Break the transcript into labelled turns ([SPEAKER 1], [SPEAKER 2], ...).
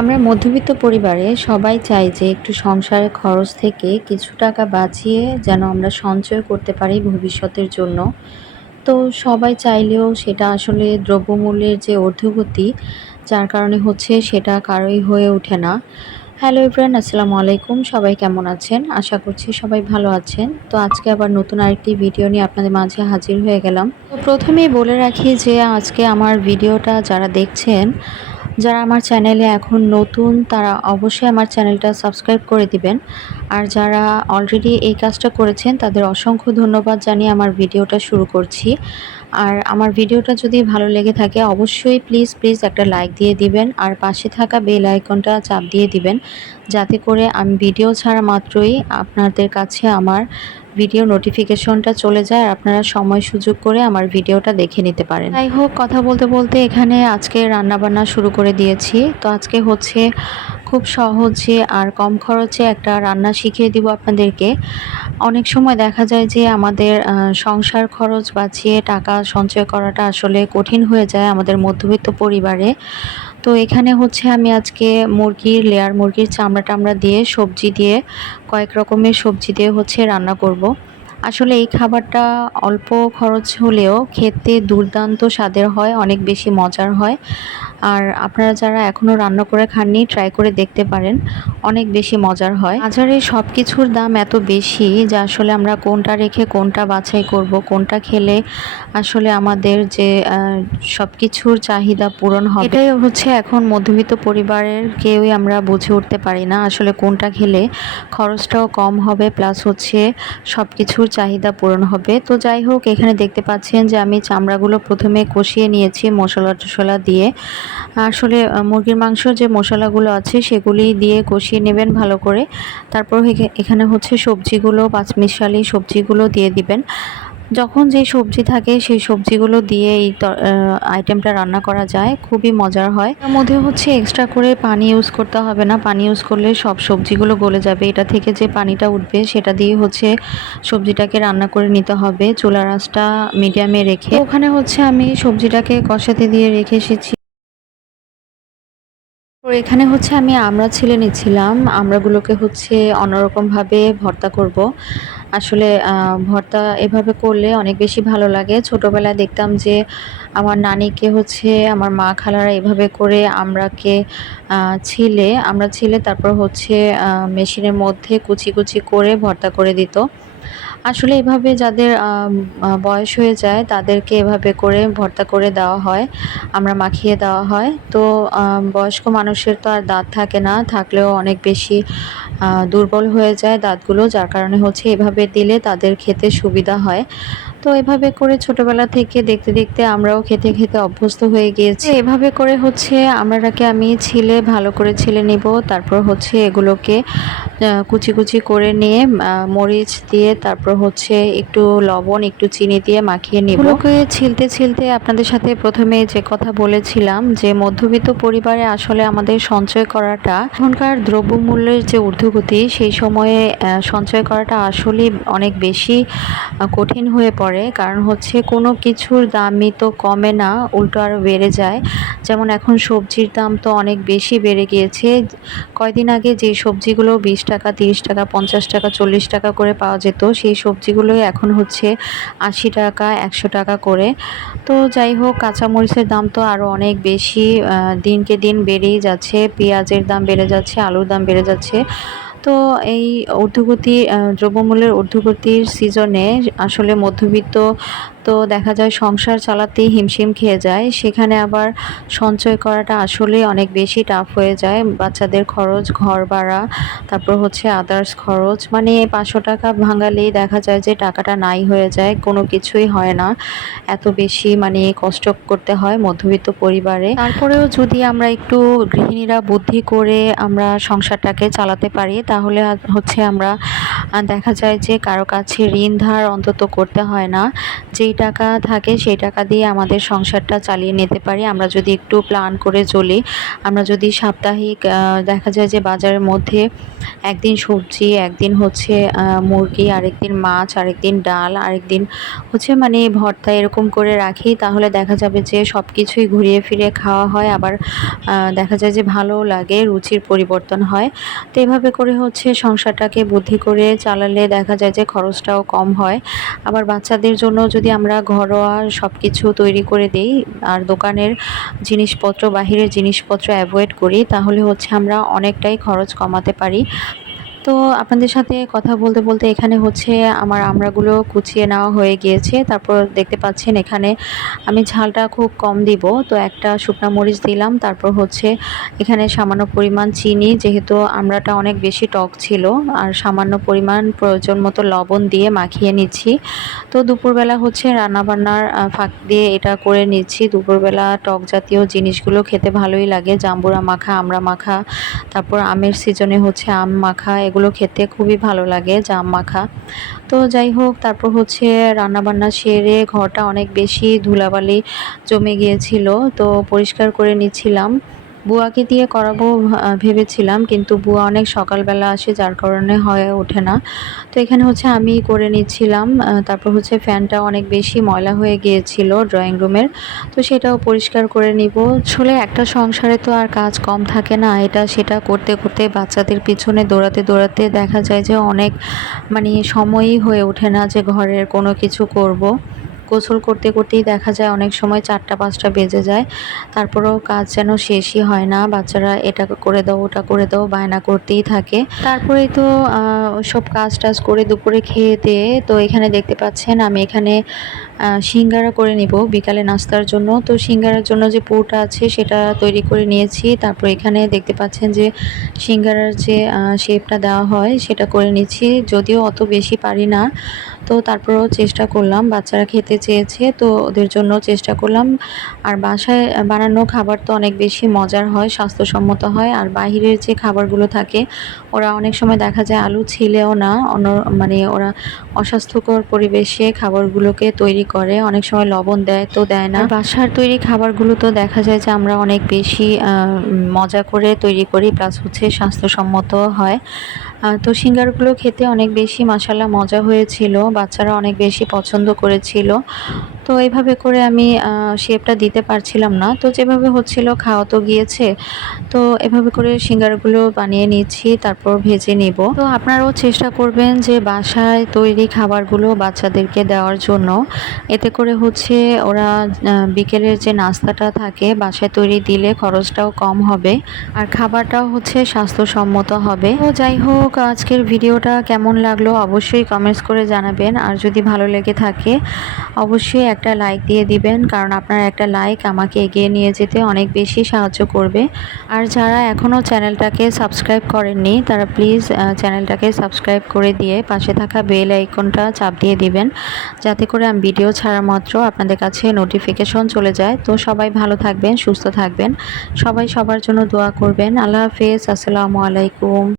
[SPEAKER 1] আমরা মধ্যবিত্ত পরিবারে সবাই চাই যে একটু সংসারের খরচ থেকে কিছু টাকা বাঁচিয়ে যেন আমরা সঞ্চয় করতে পারি ভবিষ্যতের জন্য। তো সবাই চাইলেও সেটা আসলে দ্রব্যমূল্যের যে ঊর্ধ্বগতি, যার কারণে হচ্ছে সেটা কারোই হয়ে ওঠে না। হ্যালো এভরিওয়ান, আসসালামু আলাইকুম। সবাই কেমন আছেন? আশা করছি সবাই ভালো আছেন। তো আজকে আবার নতুন আরেকটি ভিডিও নিয়ে আপনাদের মাঝে হাজির হয়ে গেলাম। তো প্রথমেই বলে রাখি যে আজকে আমার ভিডিওটা যারা দেখছেন যারা আমার চ্যানেলে এখন নতুন, তারা অবশ্যই আমার চ্যানেলটা সাবস্ক্রাইব করে দিবেন। আর যারা অলরেডি এই কাজটা করেছেন, তাদের অসংখ্য ধন্যবাদ জানিয়ে আমার ভিডিওটা শুরু করছি। আর আমার ভিডিওটা যদি ভালো লেগে থাকে, অবশ্যই প্লিজ প্লিজ একটা লাইক দিয়ে দিবেন, আর পাশে থাকা বেল আইকনটা চাপ দিয়ে দিবেন, যাতে করে আমি ভিডিও ছাড়া মাত্রই আপনাদের কাছে আমার ভিডিও নোটিফিকেশনটা চলে যায় আর আপনারা সময় সুযোগ করে আমার ভিডিওটা দেখে নিতে পারেন। যাই হোক, কথা বলতে বলতে এখানে আজকে রান্নাবান্না শুরু করে দিয়েছি। তো আজকে হচ্ছে খুব সহজে আর কম খরচে একটা রান্না শিখিয়ে দিব আপনাদেরকে। অনেক সময় দেখা যায় যে আমাদের সংসার খরচ বাঁচিয়ে টাকা সঞ্চয় করাটা আসলে কঠিন হয়ে যায় আমাদের মধ্যবিত্ত পরিবারে। তো এখানে হচ্ছে আমি আজকে মুরগির লেয়ার মুরগির চামড়া টামড়া দিয়ে সবজি দিয়ে, কয়েক রকমের সবজি দিয়ে হচ্ছে রান্না করব। আসলে এই খাবারটা অল্প খরচ হলেও খেতে দুর্দান্ত স্বাদের হয়, অনেক বেশি মজার হয় আর আপনারা যারা এখনও রান্না করে খাননি ট্রাই করে দেখতে পারেন। অনেক বেশি মজার হয়। বাজারে সব কিছুর দাম এত বেশি যে আসলে আমরা কোনটা রেখে কোনটা বাছাই করব, কোনটা খেলে আসলে আমাদের যে সব কিছুর চাহিদা পূরণ হবে। এটাই হচ্ছে এখন মধ্যবিত্ত পরিবারের কেউই আমরা বুঝে উঠতে পারি না আসলে কোনটা খেলে খরচটাও কম হবে প্লাস হচ্ছে সব কিছুর চাহিদা পূরণ হবে। তো যাই হোক, এখানে দেখতে পাচ্ছেন যে আমি চামড়াগুলো প্রথমে কষিয়ে নিয়েছি মশলা টশলা দিয়ে। আসলে মুরগির মাংস যে মশলাগুলো আছে সেগুলি দিয়ে কষিয়ে নেবেন ভালো করে। তারপর এখানে হচ্ছে সবজিগুলো, পাঁচমিশালি সবজিগুলো দিয়ে দিবেন। যখন যে সবজি থাকে সেই সবজিগুলো দিয়ে এই আইটেমটা রান্না করা যায়, খুবই মজার হয়। তার মধ্যে হচ্ছে এক্সট্রা করে পানি ইউজ করতে হবে না। পানি ইউজ করলে সব সবজিগুলো গলে যাবে। এটা থেকে যে পানিটা উঠবে সেটা দিয়ে হচ্ছে সবজিটাকে রান্না করে নিতে হবে। চুলা রাসটা মিডিয়ামে রেখে। ওখানে হচ্ছে আমি সবজিটাকে কষাতে দিয়ে রেখে এসেছি। এখানে হচ্ছে আমি আমরা ছিলে নিচ্ছিলাম। আমরাগুলোকে হচ্ছে অন্যরকমভাবে ভর্তা করব। আসলে ভর্তা এভাবে করলে অনেক বেশি ভালো লাগে। ছোটোবেলায় দেখতাম যে আমার নানিকে হচ্ছে, আমার মা খালারা এভাবে করে আমরাকে ছিলে, আমরা ছিলে তারপর হচ্ছে মেশিনের মধ্যে কুচি কুচি করে ভর্তা করে দিত। আসলে এভাবে যাদের বয়স হয়ে যায়, তাদেরকে এভাবে করে ভর্তা করে দেওয়া হয়, আমরা মাখিয়ে দেওয়া হয়। তো বয়স্ক মানুষের তো আর দাঁত থাকে না, থাকলেও অনেক বেশি দুর্বল হয়ে যায় দাঁতগুলো, যার কারণে হচ্ছে এভাবে দিলে তাদের খেতে সুবিধা হয়। তো এভাবে করে ছোটবেলা থেকে দেখতে দেখতে আমরাও খেতে খেতে অভ্যস্ত হয়ে গিয়েছি। এভাবে করে হচ্ছে আমরাকে আমি ছিলে, ভালো করে ছিলে নিব। তারপর হচ্ছে এগুলোকে কুচি কুচি করে নিয়ে মরিচ দিয়ে, তারপর হচ্ছে একটু লবণ, একটু চিনি দিয়ে মাখিয়ে নিব। এগুলোকে ছিলতে ছিলতে আপনাদের সাথে প্রথমে যে কথা বলেছিলাম, যে মধ্যবিত্ত পরিবারে আসলে আমাদের সঞ্চয় করাটা, এখনকার দ্রব্যমূল্যের যে ঊর্ধ্বগতি, সেই সময়ে সঞ্চয় করাটা আসলে অনেক বেশি কঠিন হয়ে পড়ে। করে, কারণ হচ্ছে কোনো কিছুর দামই তো কমে না, উল্টো আরও বেড়ে যায়। যেমন এখন সবজির দাম তো অনেক বেশি বেড়ে গিয়েছে। কয়দিন আগে যে সবজিগুলো বিশ টাকা, তিরিশ টাকা, পঞ্চাশ টাকা, চল্লিশ টাকা করে পাওয়া যেত, সেই সবজিগুলোই এখন হচ্ছে আশি টাকা, একশো টাকা করে। তো যাই হোক, কাঁচামরিচের দাম তো আরও অনেক বেশি দিনকে দিন বেড়েই যাচ্ছে, পেঁয়াজের দাম বেড়ে যাচ্ছে, আলুর দাম বেড়ে যাচ্ছে। তো এই ঊর্ধ্বগতি দ্রব্যমূল্যের ঊর্ধ্বগতির সিজনে আসলে মধ্যবিত্ত তো দেখা যায় সংসার চালাতেই হিমশিম খেয়ে যায়। সেখানে আবার সঞ্চয় করাটা আসলে অনেক বেশি টাফ হয়ে যায়। বাচ্চাদের খরচ, ঘর ভাড়া, তারপর হচ্ছে আদার্স খরচ। মানে পাঁচশো টাকা ভাঙালেই দেখা যায় যে টাকাটা নাই হয়ে যায়, কোনো কিছুই হয় না। এত বেশি মানে কষ্ট করতে হয় মধ্যবিত্ত পরিবারে। তারপরেও যদি আমরা একটু গৃহিণীরা বুদ্ধি করে আমরা সংসারটাকে চালাতে পারি, তাহলে হচ্ছে আমরা দেখা যায় যে কারও কাছে ঋণ ধার অন্তত করতে হয় না। যেই টাকা থাকে, সেই টাকা দিয়ে আমাদের সংসারটা চালিয়ে নিতে পারি। আমরা যদি একটু প্ল্যান করে চলি, আমরা যদি সাপ্তাহিক দেখা যায় যে বাজারের মধ্যে একদিন সবজি, একদিন হচ্ছে মুরগি, আরেকদিন মাছ, আরেকদিন ডাল, আরেকদিন হচ্ছে মানে ভর্তা এরকম করে রাখি, তাহলে দেখা যাবে যে সব কিছুই ঘুরিয়ে ফিরিয়ে খাওয়া হয়। আবার দেখা যায় যে ভালোও লাগে, রুচির পরিবর্তন হয়। তো এভাবে করে হচ্ছে সংসারটাকে বুদ্ধি করে চালালে দেখা যায় যে খরচটাও কম হয়। আবার বাচ্চাদের জন্য যদি আমরা ঘরোয়া সব কিছু তৈরি করে দেই আর দোকানের জিনিসপত্র, বাহিরের জিনিসপত্র অ্যাভয়েড করি, তাহলে হচ্ছে আমরা অনেকটাই খরচ কমাতে পারি। তো আপনাদের সাথে কথা বলতে বলতে এখানে হচ্ছে আমার আমড়াগুলো কুচিয়ে নেওয়া হয়ে গিয়েছে। তারপর দেখতে পাচ্ছেন এখানে আমি ঝালটা খুব কম দিব। তো একটা শুকনা মরিচ দিলাম, তারপর হচ্ছে এখানে সামান্য পরিমাণ চিনি, যেহেতু আমড়াটা অনেক বেশি টক ছিল, আর সামান্য পরিমাণ প্রয়োজন মতো লবণ দিয়ে মাখিয়ে নিচ্ছি। তো দুপুরবেলা হচ্ছে রান্নাবান্নার ফাঁক দিয়ে এটা করে নিচ্ছি। দুপুরবেলা টক জাতীয় জিনিসগুলো খেতে ভালোই লাগে। জাম্বুরা মাখা আমড়া মাখা, তারপর আমের সিজনে হচ্ছে আম মাখা এগুলো খেতে খুবই ভালো লাগে, জাম মাখা। তো যাই হোক, তারপর হচ্ছে রান্নাবান্না সেরে ঘরটা অনেক বেশি ধুলাবালি জমে গিয়েছিল, তো পরিষ্কার করে নিচ্ছিলাম। বুয়াকে দিয়ে করাবো ভেবেছিলাম, কিন্তু বুয়া অনেক সকালবেলা আসে, যার কারণে হয়ে ওঠে না। তো এখানে হচ্ছে আমি করে নিচ্ছিলাম তারপর হচ্ছে ফ্যানটা অনেক বেশি ময়লা হয়ে গিয়েছিল ড্রয়িং রুমের। তো সেটাও পরিষ্কার করে নিব। আসলে একটা সংসারে তো আর কাজ কম থাকে না, এটা সেটা করতে করতে বাচ্চাদের পিছনে দৌড়াতে দৌড়াতে দেখা যায় যে অনেক মানে সময়ই হয়ে ওঠে না যে ঘরের কোনো কিছু করব। গোসল করতে করতেই দেখা যায় অনেক সময় চারটা, পাঁচটা বেজে যায়। তারপরেও কাজ যেন শেষই হয় না। বাচ্চারা এটা করে দাও, ওটা করে দাও, বায়না করতেই থাকে। তারপরেই তো সব কাজ টাজ করে দুপুরে খেয়ে দিয়ে তো এখানে দেখতে পাচ্ছেন আমি এখানে সিঙ্গারা করে নিব বিকালে নাস্তার জন্য। তো সিঙ্গারার জন্য যে পুরটা আছে সেটা তৈরি করে নিয়েছি। তারপর এখানে দেখতে পাচ্ছেন যে সিঙ্গারার যে শেপটা দেওয়া হয় সেটা করে নিচ্ছি। যদিও অত বেশি পারি না। তো তারপরেও চেষ্টা করলাম, বাচ্চারা খেতে চেয়েছে তো ওদের জন্য চেষ্টা করলাম। আর বাসায় বানানো খাবার তো অনেক বেশি মজার হয়, স্বাস্থ্যসম্মত হয়। আর বাহিরের যে খাবারগুলো থাকে, ওরা অনেক সময় দেখা যায় আলু ছিলেও না, অন্য মানে ওরা অস্বাস্থ্যকর পরিবেশে খাবারগুলোকে তৈরি করে, অনেক সময় লবণ দেয় তো দেয় না। বাসার তৈরি খাবারগুলো তো দেখা যায় যে আমরা অনেক বেশি মজা করে তৈরি করি প্লাস হচ্ছে স্বাস্থ্যসম্মত হয়। তো সিঙ্গারগুলো খেতে অনেক বেশি মাসাল্লা মজা হয়েছিল। বাচ্চারা অনেক বেশি পছন্দ করেছিল। তো এইভাবে করে আমি শেপটা দিতে পারছিলাম না। তো যেভাবে হচ্ছিল, খাওয়া তো গিয়েছে। তো এভাবে করে সিঙ্গারগুলো বানিয়ে নিচ্ছি, তারপর ভেজে নিব। তো আপনারাও চেষ্টা করবেন যে বাসায় তৈরি খাবারগুলো বাচ্চাদেরকে দেওয়ার জন্য। এতে করে হচ্ছে ওরা বিকেলের যে নাস্তাটা থাকে, বাসায় তৈরি দিলে খরচটাও কম হবে। আর খাবারটাও হচ্ছে স্বাস্থ্যসম্মত হবে। তো যাই হোক, আজকের ভিডিওটা কেমন লাগল অবশ্যই কমেন্টস করে জানাবেন। আর যদি ভালো লেগে থাকে, অবশ্যই একটা লাইক দিয়ে দিবেন, কারণ আপনার একটা লাইক আমাকে এগিয়ে নিয়ে যেতে অনেক বেশি সাহায্য করবে। আর যারা এখনও চ্যানেলটাকে সাবস্ক্রাইব করেননি, তারা প্লিজ চ্যানেলটাকে সাবস্ক্রাইব করে দিয়ে পাশে থাকা বেল আইকনটা চাপ দিয়ে দিবেন, যাতে করে আমি ভিডিও ছাড়া মাত্র আপনাদের কাছে নোটিফিকেশন চলে যায়। তো সবাই ভালো থাকবেন, সুস্থ থাকবেন। সবাই সবার জন্য দোয়া করবেন। আল্লাহ হাফেজ, আসসালামু আলাইকুম।